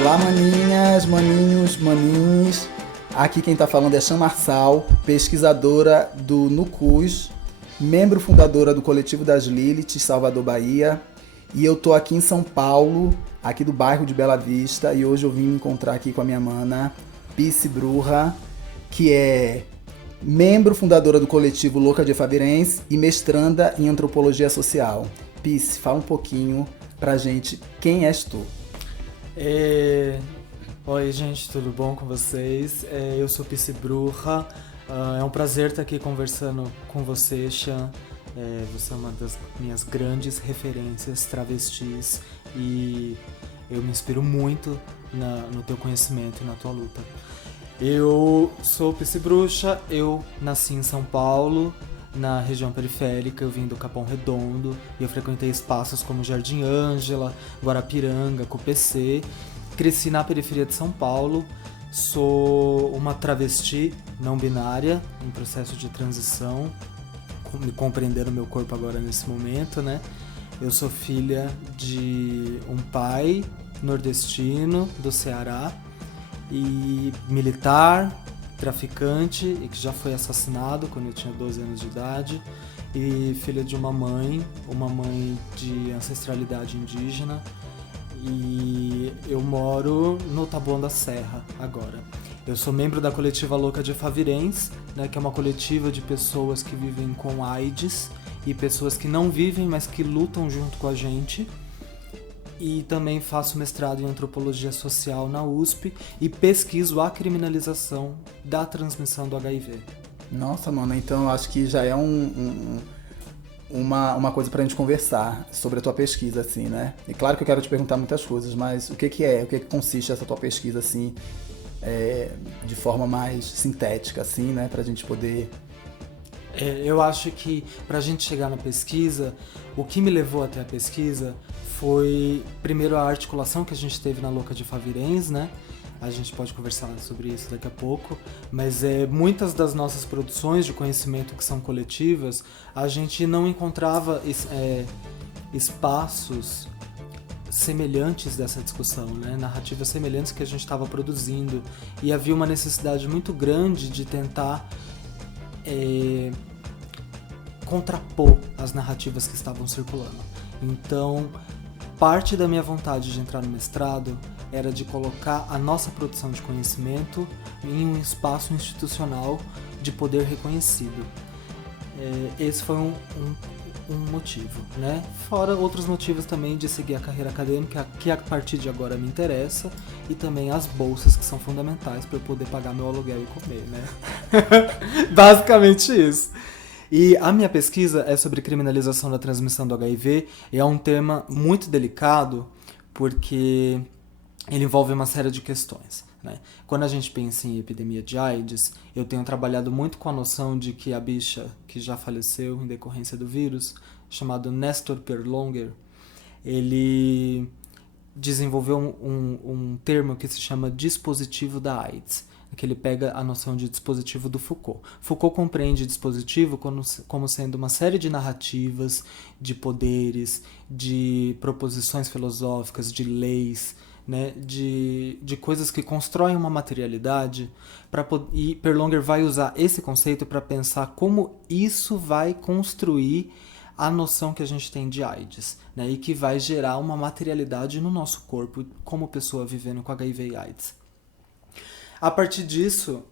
Olá, maninhas, maninhos, maninhos. Aqui quem tá falando é Chan Marçal, pesquisadora do NUCUS, membro fundadora do Coletivo das Lilith, Salvador, Bahia. E eu tô aqui em São Paulo, aqui do bairro de Bela Vista, e hoje eu vim me encontrar aqui com a minha mana, Pice Brujha, que é membro fundadora do Coletivo Louca de Favirense e mestranda em Antropologia Social. Pice, fala um pouquinho pra gente quem és tu. Oi, gente, tudo bom com vocês? Eu sou Pice Brujha. É um prazer estar aqui conversando com você, Chan. Você é uma das minhas grandes referências travestis e eu me inspiro muito no teu conhecimento e na tua luta. Eu sou Pice Brujha, eu nasci em São Paulo, na região periférica. Eu vim do Capão Redondo e eu frequentei espaços como Jardim Ângela, Guarapiranga, CUPC. Cresci na periferia de São Paulo, sou uma travesti não binária em processo de transição, me compreendendo meu corpo agora nesse momento, né? Eu sou filha de um pai nordestino do Ceará e militar, traficante e que já foi assassinado quando eu tinha 12 anos de idade, e filha de uma mãe de ancestralidade indígena, e eu moro no Taboão da Serra agora. Eu sou membro da coletiva Louca de Favirense, né, que é uma coletiva de pessoas que vivem com AIDS e pessoas que não vivem, mas que lutam junto com a gente. E também faço mestrado em Antropologia Social na USP e pesquiso a criminalização da transmissão do HIV. Nossa, mano, então eu acho que já é uma coisa pra gente conversar sobre a tua pesquisa, assim, né? E claro que eu quero te perguntar muitas coisas, mas o que que consiste essa tua pesquisa, assim, de forma mais sintética, assim, né? Pra gente poder... Eu acho que pra gente chegar na pesquisa, o que me levou até a pesquisa foi, primeiro, a articulação que a gente teve na Louca de Favirense, né? A gente pode conversar sobre isso daqui a pouco, mas muitas das nossas produções de conhecimento que são coletivas, a gente não encontrava espaços semelhantes dessa discussão, né? Narrativas semelhantes que a gente estava produzindo, e havia uma necessidade muito grande de tentar contrapor as narrativas que estavam circulando. Então, parte da minha vontade de entrar no mestrado era de colocar a nossa produção de conhecimento em um espaço institucional de poder reconhecido. Esse foi um motivo, né? Fora outros motivos também de seguir a carreira acadêmica, que a partir de agora me interessa, e também as bolsas, que são fundamentais para eu poder pagar meu aluguel e comer, né? Basicamente isso. E a minha pesquisa é sobre criminalização da transmissão do HIV, e é um tema muito delicado porque ele envolve uma série de questões, né? Quando a gente pensa em epidemia de AIDS, eu tenho trabalhado muito com a noção de que a bicha que já faleceu em decorrência do vírus, chamado Nestor Perlonger, ele desenvolveu um termo que se chama dispositivo da AIDS, que ele pega a noção de dispositivo do Foucault. Foucault compreende dispositivo como sendo uma série de narrativas, de poderes, de proposições filosóficas, de leis, né, de coisas que constroem uma materialidade, e Perlonger vai usar esse conceito para pensar como isso vai construir a noção que a gente tem de AIDS, né, e que vai gerar uma materialidade no nosso corpo como pessoa vivendo com HIV e AIDS. A partir disso,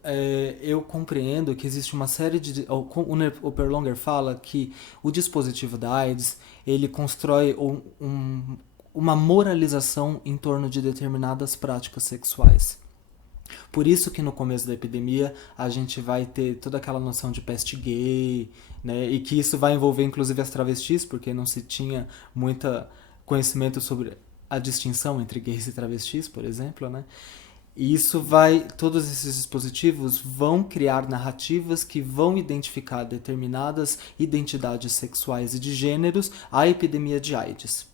eu compreendo que existe uma série de... O Perlonger fala que o dispositivo da AIDS, ele constrói uma moralização em torno de determinadas práticas sexuais. Por isso que no começo da epidemia a gente vai ter toda aquela noção de peste gay, né? E que isso vai envolver inclusive as travestis, porque não se tinha muito conhecimento sobre a distinção entre gays e travestis, por exemplo, né? E todos esses dispositivos vão criar narrativas que vão identificar determinadas identidades sexuais e de gêneros à epidemia de AIDS.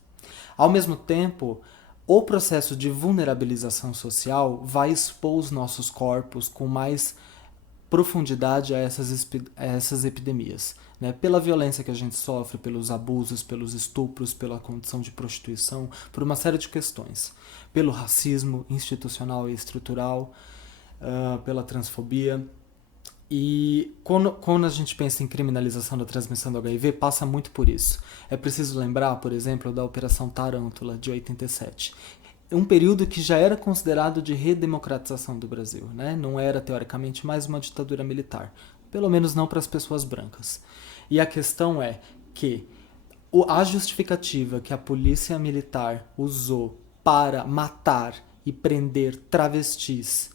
Ao mesmo tempo, o processo de vulnerabilização social vai expor os nossos corpos com mais profundidade a essas epidemias, né? Pela violência que a gente sofre, pelos abusos, pelos estupros, pela condição de prostituição, por uma série de questões. Pelo racismo institucional e estrutural, pela transfobia. E quando a gente pensa em criminalização da transmissão do HIV, passa muito por isso. É preciso lembrar, por exemplo, da Operação Tarântula, de 87. Um período que já era considerado de redemocratização do Brasil, né? Não era, teoricamente, mais uma ditadura militar. Pelo menos não para as pessoas brancas. E a questão é que a justificativa que a polícia militar usou para matar e prender travestis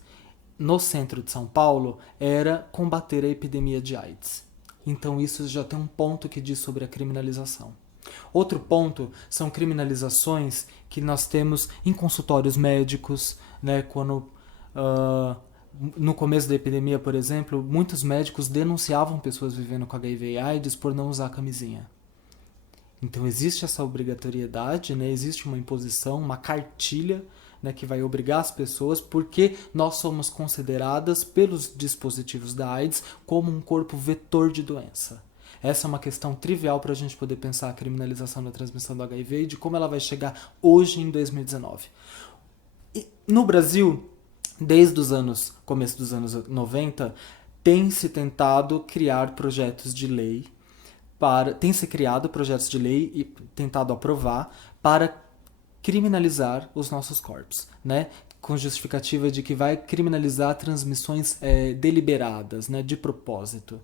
no centro de São Paulo era combater a epidemia de AIDS. Então isso já tem um ponto que diz sobre a criminalização. Outro ponto são criminalizações que nós temos em consultórios médicos, né, quando no começo da epidemia, por exemplo, muitos médicos denunciavam pessoas vivendo com HIV e AIDS por não usar camisinha. Então existe essa obrigatoriedade, né, existe uma imposição, uma cartilha, né, que vai obrigar as pessoas, porque nós somos consideradas pelos dispositivos da AIDS como um corpo vetor de doença. Essa é uma questão trivial para a gente poder pensar a criminalização da transmissão do HIV e de como ela vai chegar hoje em 2019. E no Brasil, desde os começo dos anos 90, tem se tentado criar projetos de lei tem se criado projetos de lei e tentado aprovar para criminalizar os nossos corpos, né? Com justificativa de que vai criminalizar transmissões deliberadas, né? De propósito.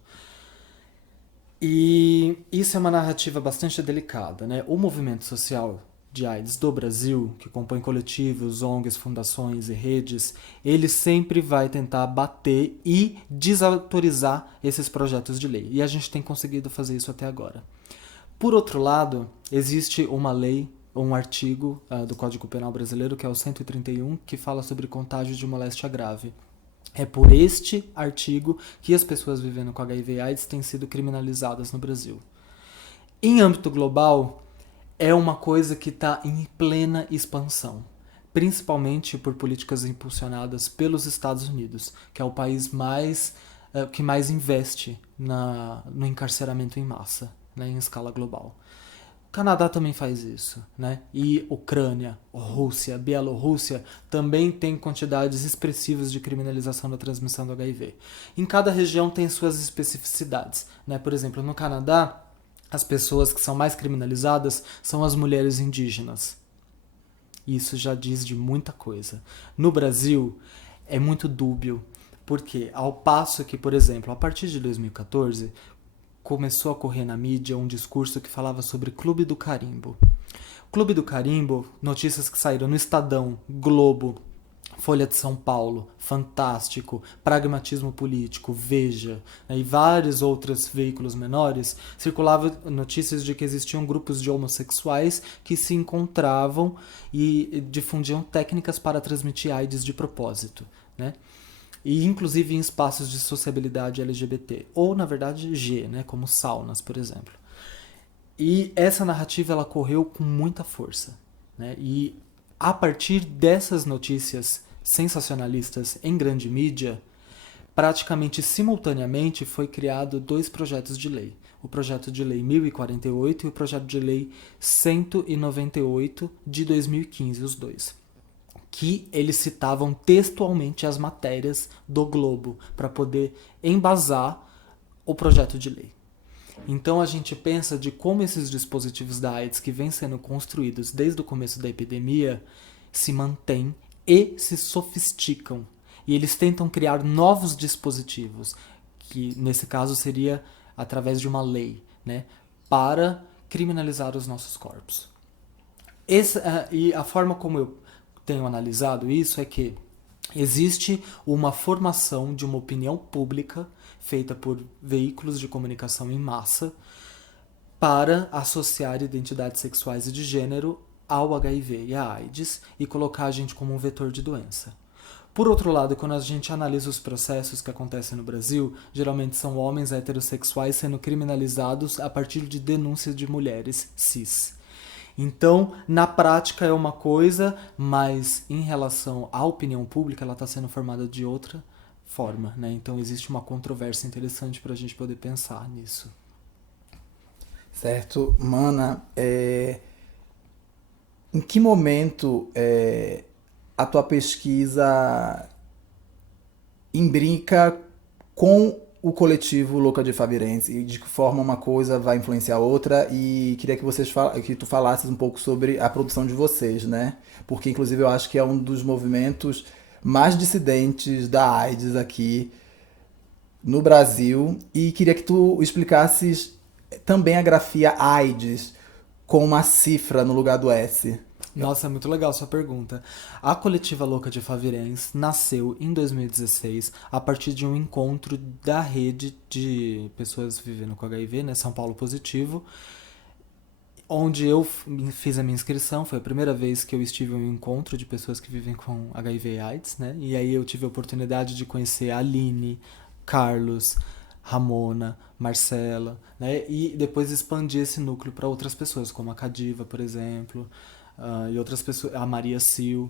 E isso é uma narrativa bastante delicada, né? O movimento social de AIDS do Brasil, que compõe coletivos, ONGs, fundações e redes, ele sempre vai tentar bater e desautorizar esses projetos de lei. E a gente tem conseguido fazer isso até agora. Por outro lado, existe uma lei, um artigo do Código Penal brasileiro, que é o 131, que fala sobre contágio de moléstia grave. É por este artigo que as pessoas vivendo com HIV e AIDS têm sido criminalizadas no Brasil. Em âmbito global, é uma coisa que está em plena expansão, principalmente por políticas impulsionadas pelos Estados Unidos, que é o país que mais investe no encarceramento em massa, né, em escala global. O Canadá também faz isso, né? E Ucrânia, Rússia, Bielorrússia também tem quantidades expressivas de criminalização da transmissão do HIV. Em cada região tem suas especificidades, né? Por exemplo, no Canadá, as pessoas que são mais criminalizadas são as mulheres indígenas. Isso já diz de muita coisa. No Brasil, é muito dúbio, porque ao passo que, por exemplo, a partir de 2014, começou a correr na mídia um discurso que falava sobre Clube do Carimbo. Clube do Carimbo, notícias que saíram no Estadão, Globo, Folha de São Paulo, Fantástico, Pragmatismo Político, Veja, né, e vários outros veículos menores, circulavam notícias de que existiam grupos de homossexuais que se encontravam e difundiam técnicas para transmitir AIDS de propósito, né? E inclusive em espaços de sociabilidade LGBT, ou na verdade G, né, como saunas, por exemplo. E essa narrativa ela correu com muita força, né? E a partir dessas notícias sensacionalistas em grande mídia, praticamente simultaneamente foi criado 2 projetos de lei. O projeto de lei 1048 e o projeto de lei 198 de 2015, os dois. Que eles citavam textualmente as matérias do Globo para poder embasar o projeto de lei. Então a gente pensa de como esses dispositivos da AIDS que vêm sendo construídos desde o começo da epidemia se mantêm e se sofisticam. E eles tentam criar novos dispositivos, que nesse caso seria através de uma lei, né, para criminalizar os nossos corpos. E a forma como eu tenho analisado isso é que existe uma formação de uma opinião pública feita por veículos de comunicação em massa para associar identidades sexuais e de gênero ao HIV e à AIDS e colocar a gente como um vetor de doença. Por outro lado, quando a gente analisa os processos que acontecem no Brasil, geralmente são homens heterossexuais sendo criminalizados a partir de denúncias de mulheres cis. Então, na prática é uma coisa, mas em relação à opinião pública, ela está sendo formada de outra forma, né? Então existe uma controvérsia interessante para a gente poder pensar nisso. Certo, Mana, em que momento a tua pesquisa imbrica com o coletivo Louca de Favirense e de que forma uma coisa vai influenciar a outra, e queria que tu falasses um pouco sobre a produção de vocês, né? Porque inclusive eu acho que é um dos movimentos mais dissidentes da AIDS aqui no Brasil, e queria que tu explicasses também a grafia AIDS com uma cifra no lugar do S. Nossa, é muito legal sua pergunta. A Coletiva Louca de Favirense nasceu em 2016 a partir de um encontro da rede de pessoas vivendo com HIV, né, São Paulo Positivo, onde eu fiz a minha inscrição. Foi a primeira vez que eu estive em um encontro de pessoas que vivem com HIV e AIDS, né? E aí eu tive a oportunidade de conhecer a Aline, Carlos, Ramona, Marcela, né? E depois expandir esse núcleo para outras pessoas, como a Cadiva, por exemplo, e outras pessoas, a Maria Sil.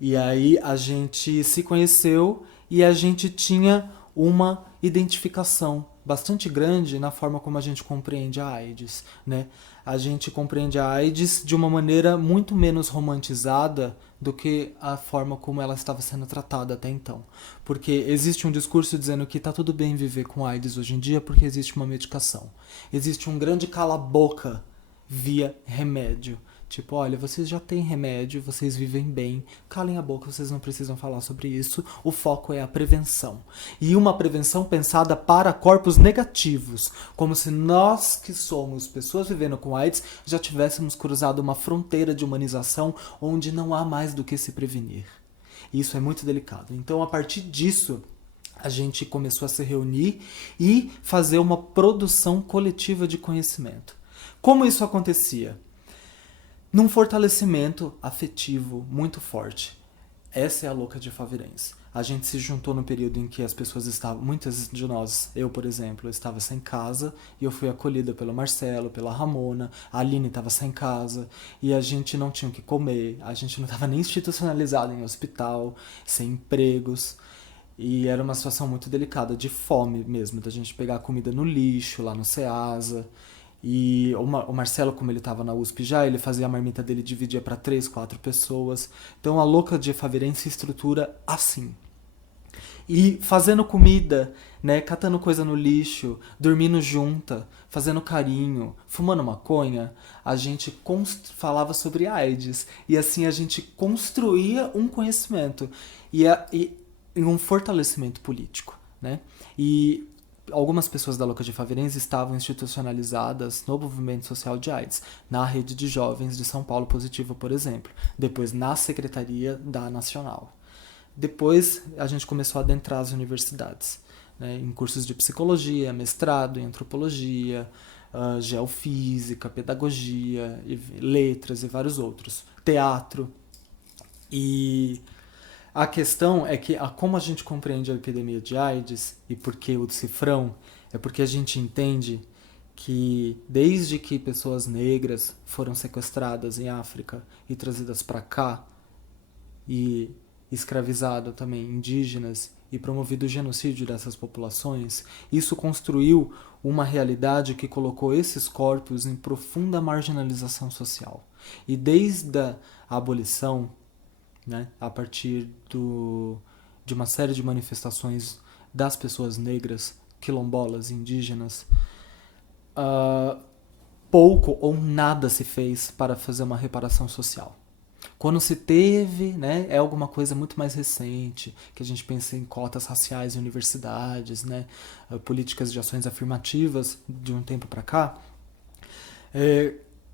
E aí a gente se conheceu e a gente tinha uma identificação bastante grande na forma como a gente compreende a AIDS, né? A gente compreende a AIDS de uma maneira muito menos romantizada do que a forma como ela estava sendo tratada até então. Porque existe um discurso dizendo que está tudo bem viver com AIDS hoje em dia porque existe uma medicação. Existe um grande cala-boca via remédio. Tipo, olha, vocês já têm remédio, vocês vivem bem, calem a boca, vocês não precisam falar sobre isso, o foco é a prevenção. E uma prevenção pensada para corpos negativos, como se nós que somos pessoas vivendo com AIDS já tivéssemos cruzado uma fronteira de humanização onde não há mais do que se prevenir. E isso é muito delicado. Então, a partir disso, a gente começou a se reunir e fazer uma produção coletiva de conhecimento. Como isso acontecia? Num fortalecimento afetivo muito forte. Essa é a Louca de Favirense. A gente se juntou no período em que as pessoas estavam, muitas de nós, eu por exemplo, eu estava sem casa e eu fui acolhida pelo Marcelo, pela Ramona, a Aline estava sem casa e a gente não tinha o que comer, a gente não estava nem institucionalizado em hospital, sem empregos. E era uma situação muito delicada, de fome mesmo, da gente pegar comida no lixo, lá no Ceasa. E o Marcelo, como ele estava na USP já, ele fazia a marmita dele, dividia para 3, 4 pessoas. Então a Louca de Favirense se estrutura assim. E fazendo comida, né, catando coisa no lixo, dormindo junta, fazendo carinho, fumando maconha, a gente falava sobre AIDS. E assim a gente construía um conhecimento e um fortalecimento político, né? E algumas pessoas da Louca de Favirense estavam institucionalizadas no movimento social de AIDS, na rede de jovens de São Paulo Positivo, por exemplo, depois na secretaria da Nacional. Depois a gente começou a adentrar as universidades, né, em cursos de psicologia, mestrado em antropologia, geofísica, pedagogia, letras e vários outros, teatro. E a questão é que como a gente compreende a epidemia de AIDS e por que o cifrão, é porque a gente entende que desde que pessoas negras foram sequestradas em África e trazidas para cá e escravizadas também indígenas e promovido o genocídio dessas populações, isso construiu uma realidade que colocou esses corpos em profunda marginalização social. E desde a abolição, né, a partir de uma série de manifestações das pessoas negras, quilombolas, indígenas, pouco ou nada se fez para fazer uma reparação social. Quando se teve, né, é alguma coisa muito mais recente, que a gente pensa em cotas raciais em universidades, né, políticas de ações afirmativas de um tempo para cá.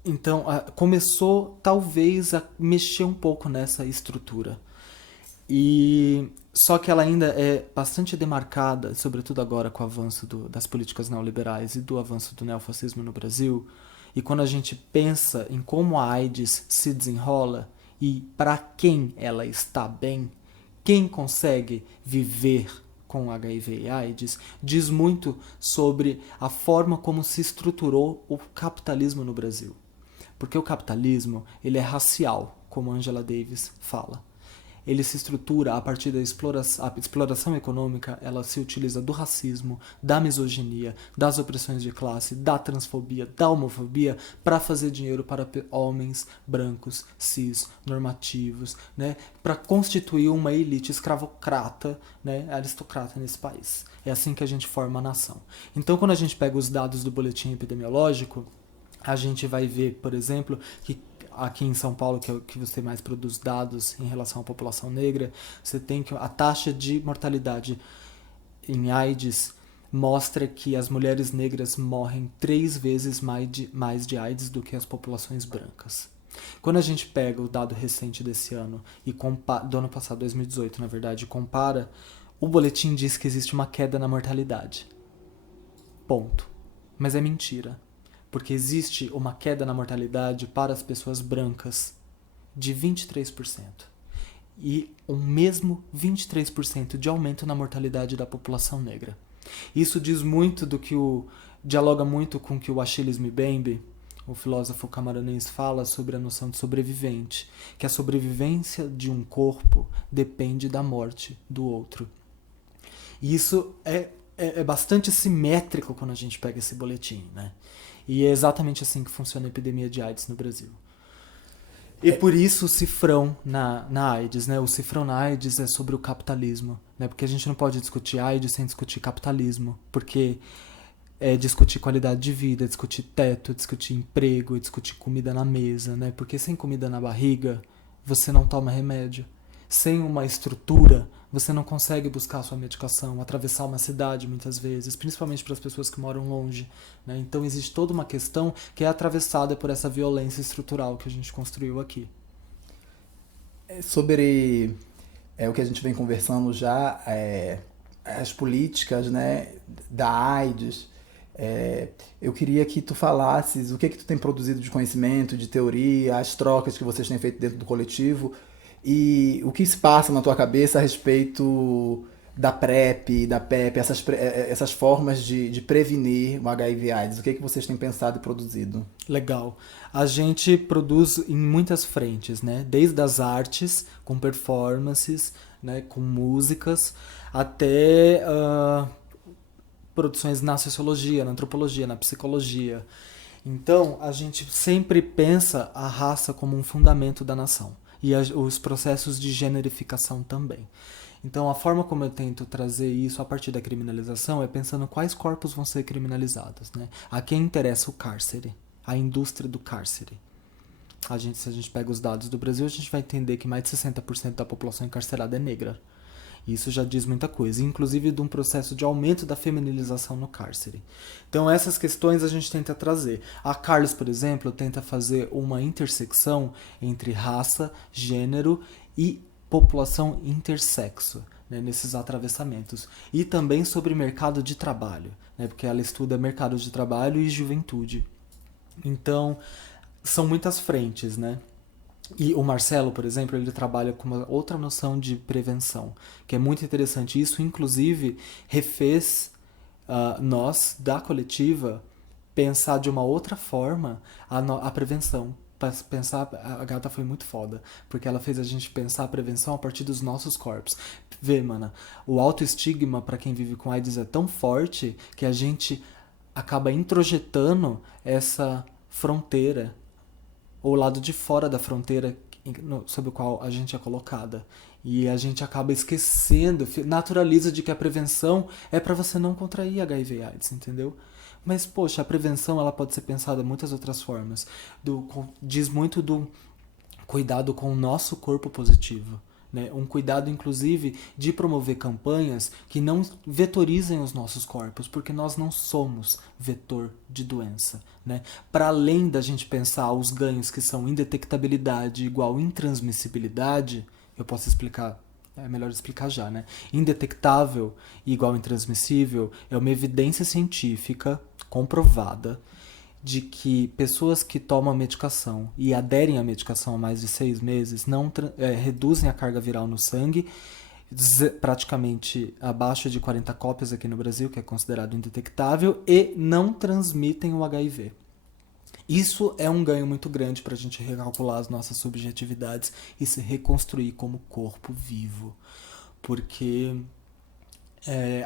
Então, começou talvez a mexer um pouco nessa estrutura. Só que ela ainda é bastante demarcada, sobretudo agora com o avanço das políticas neoliberais e do avanço do neofascismo no Brasil. E quando a gente pensa em como a AIDS se desenrola e para quem ela está bem, quem consegue viver com HIV e AIDS, diz muito sobre a forma como se estruturou o capitalismo no Brasil. Porque o capitalismo, ele é racial, como Angela Davis fala. ele se estrutura a partir da exploração econômica, ela se utiliza do racismo, da misoginia, das opressões de classe, da transfobia, da homofobia, para fazer dinheiro para homens brancos, cis, normativos, né, para constituir uma elite escravocrata, né, aristocrata nesse país. É assim que a gente forma a nação. Então, quando a gente pega os dados do boletim epidemiológico, a gente vai ver, por exemplo, que aqui em São Paulo, que é o que você mais produz dados em relação à população negra, você tem que a taxa de mortalidade em AIDS mostra que as mulheres negras morrem 3 vezes mais de AIDS do que as populações brancas. Quando a gente pega o dado recente desse ano, e do ano passado, 2018, na verdade, compara, o boletim diz que existe uma queda na mortalidade. Ponto. Mas é mentira. Porque existe uma queda na mortalidade para as pessoas brancas de 23%. E o mesmo 23% de aumento na mortalidade da população negra. Isso diz muito dialoga muito com o que o Achilles Mbembe, o filósofo camaronês, fala sobre a noção de sobrevivente, que a sobrevivência de um corpo depende da morte do outro. E isso é bastante simétrico quando a gente pega esse boletim, né? E é exatamente assim que funciona a epidemia de AIDS no Brasil. E por isso o cifrão na AIDS, né? O cifrão na AIDS é sobre o capitalismo, né? Porque a gente não pode discutir AIDS sem discutir capitalismo, porque é discutir qualidade de vida, discutir teto, discutir emprego, discutir comida na mesa, né? Porque sem comida na barriga, você não toma remédio. Sem uma estrutura, você não consegue buscar a sua medicação, atravessar uma cidade muitas vezes, principalmente para as pessoas que moram longe, né? Então existe toda uma questão que é atravessada por essa violência estrutural que a gente construiu aqui. Sobre o que a gente vem conversando já, as políticas, né, da AIDS, eu queria que tu falasses o que tu tem produzido de conhecimento, de teoria, as trocas que vocês têm feito dentro do coletivo, e o que se passa na tua cabeça a respeito da PrEP, da PEP, essas formas de prevenir o HIV/AIDS. O que vocês têm pensado e produzido? Legal. A gente produz em muitas frentes, né? Desde as artes, com performances, né? Com músicas, até produções na sociologia, na antropologia, na psicologia. Então, a gente sempre pensa a raça como um fundamento da nação. E os processos de generificação também. Então, a forma como eu tento trazer isso a partir da criminalização é pensando quais corpos vão ser criminalizados, né? A quem interessa o cárcere, a indústria do cárcere. Se a gente pega os dados do Brasil, a gente vai entender que mais de 60% da população encarcerada é negra. Isso já diz muita coisa, inclusive de um processo de aumento da feminilização no cárcere. Então essas questões a gente tenta trazer. A Carlos, por exemplo, tenta fazer uma intersecção entre raça, gênero e população intersexo, né, nesses atravessamentos. E também sobre mercado de trabalho, né, porque ela estuda mercado de trabalho e juventude. Então, são muitas frentes, né? E o Marcelo, por exemplo, ele trabalha com uma outra noção de prevenção, que é muito interessante. Isso, inclusive, refez nós, da coletiva, pensar de uma outra forma a prevenção. Pensar, a Gata foi muito foda, porque ela fez a gente pensar a prevenção a partir dos nossos corpos. Vê, mana, o autoestigma para quem vive com AIDS é tão forte que a gente acaba introjetando essa fronteira, ou o lado de fora da fronteira sob o qual a gente é colocada. E a gente acaba esquecendo, naturaliza de que a prevenção é para você não contrair HIV e AIDS, entendeu? Mas, poxa, a prevenção ela pode ser pensada de muitas outras formas. Diz muito do cuidado com o nosso corpo positivo. Né? Um cuidado, inclusive, de promover campanhas que não vetorizem os nossos corpos, porque nós não somos vetor de doença. Né? Para além da gente pensar os ganhos que são indetectabilidade igual intransmissibilidade, eu posso explicar, é melhor explicar já, né? Indetectável igual intransmissível é uma evidência científica comprovada de que pessoas que tomam a medicação e aderem à medicação há mais de 6 meses não reduzem a carga viral no sangue, praticamente abaixo de 40 cópias aqui no Brasil, que é considerado indetectável, e não transmitem o HIV. Isso é um ganho muito grande para a gente recalcular as nossas subjetividades e se reconstruir como corpo vivo. Porque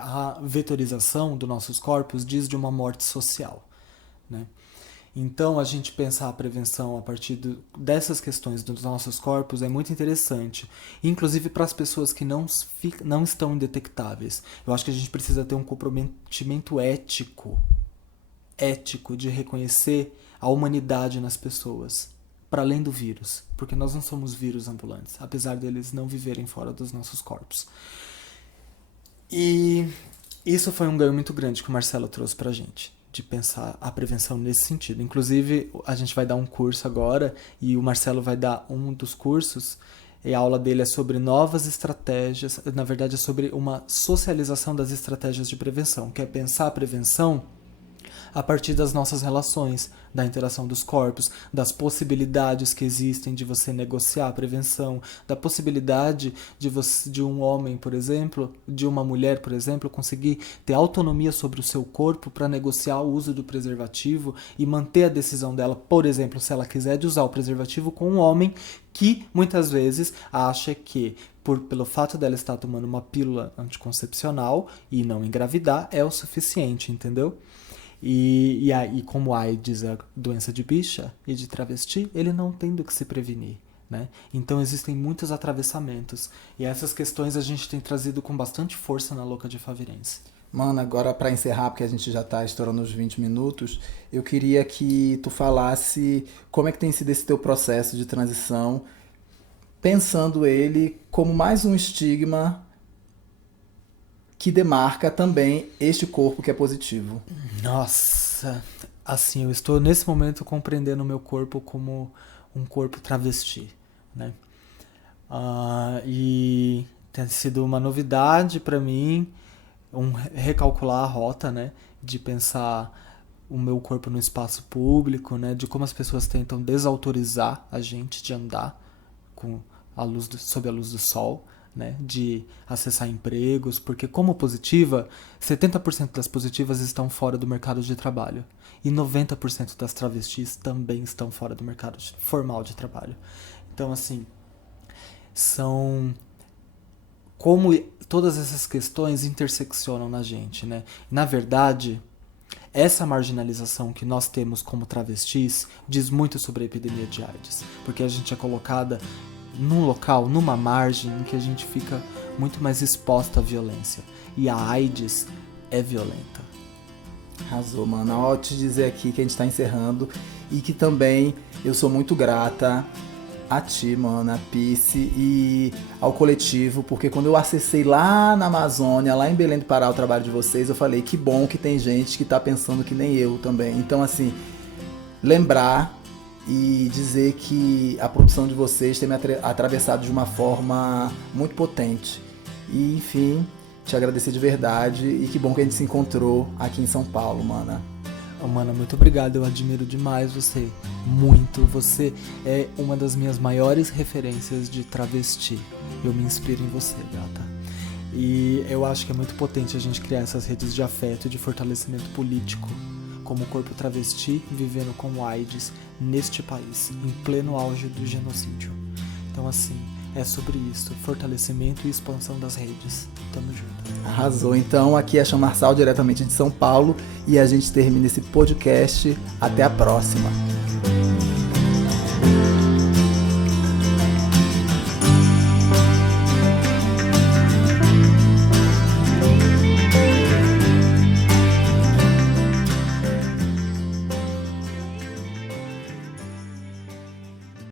a vetorização dos nossos corpos diz de uma morte social, né? Então, a gente pensar a prevenção a partir dessas questões dos nossos corpos é muito interessante. Inclusive para as pessoas que não estão indetectáveis. Eu acho que a gente precisa ter um comprometimento ético de reconhecer a humanidade nas pessoas, para além do vírus. Porque nós não somos vírus ambulantes, apesar deles não viverem fora dos nossos corpos. E isso foi um ganho muito grande que o Marcelo trouxe pra gente, de pensar a prevenção nesse sentido. Inclusive, a gente vai dar um curso agora, e o Marcelo vai dar um dos cursos, e a aula dele é sobre novas estratégias, na verdade é sobre uma socialização das estratégias de prevenção, que é pensar a prevenção a partir das nossas relações, da interação dos corpos, das possibilidades que existem de você negociar a prevenção, da possibilidade de um homem, por exemplo, de uma mulher, por exemplo, conseguir ter autonomia sobre o seu corpo para negociar o uso do preservativo e manter a decisão dela, por exemplo, se ela quiser de usar o preservativo com um homem que muitas vezes acha que pelo fato dela estar tomando uma pílula anticoncepcional e não engravidar é o suficiente, entendeu? E como AIDS é doença de bicha e de travesti, ele não tem do que se prevenir, né? Então existem muitos atravessamentos. E essas questões a gente tem trazido com bastante força na Louca de Favirense. Mano, agora para encerrar, porque a gente já tá estourando os 20 minutos, eu queria que tu falasse como é que tem sido esse teu processo de transição, pensando ele como mais um estigma que demarca também este corpo que é positivo. Nossa, assim, eu estou nesse momento compreendendo o meu corpo como um corpo travesti, né? E tem sido uma novidade para mim, recalcular a rota, né? De pensar o meu corpo no espaço público, né? De como as pessoas tentam desautorizar a gente de andar sob a luz do sol, né, de acessar empregos, porque como positiva, 70% das positivas estão fora do mercado de trabalho e 90% das travestis também estão fora do mercado formal de trabalho. Então, assim, são como todas essas questões interseccionam na gente, né? Na verdade, essa marginalização que nós temos como travestis diz muito sobre a epidemia de AIDS, porque a gente é colocada num local, numa margem em que a gente fica muito mais exposta à violência. E a AIDS é violenta. Arrasou, mano. Ó, te dizer aqui que a gente tá encerrando e que também eu sou muito grata a ti, mano, a Pice e ao coletivo, porque quando eu acessei lá na Amazônia, lá em Belém do Pará, o trabalho de vocês, eu falei, que bom que tem gente que tá pensando que nem eu também. Então, assim, lembrar e dizer que a produção de vocês tem me atravessado de uma forma muito potente. E, enfim, te agradecer de verdade e que bom que a gente se encontrou aqui em São Paulo, mana. Mana, muito obrigado, eu admiro demais você, muito. Você é uma das minhas maiores referências de travesti. Eu me inspiro em você, gata. E eu acho que é muito potente a gente criar essas redes de afeto e de fortalecimento político, como o corpo travesti vivendo com AIDS neste país, em pleno auge do genocídio. Então, assim, é sobre isso, fortalecimento e expansão das redes. Tamo junto. Arrasou. Então, aqui é a Chamarçal, diretamente de São Paulo, e a gente termina esse podcast. Até a próxima.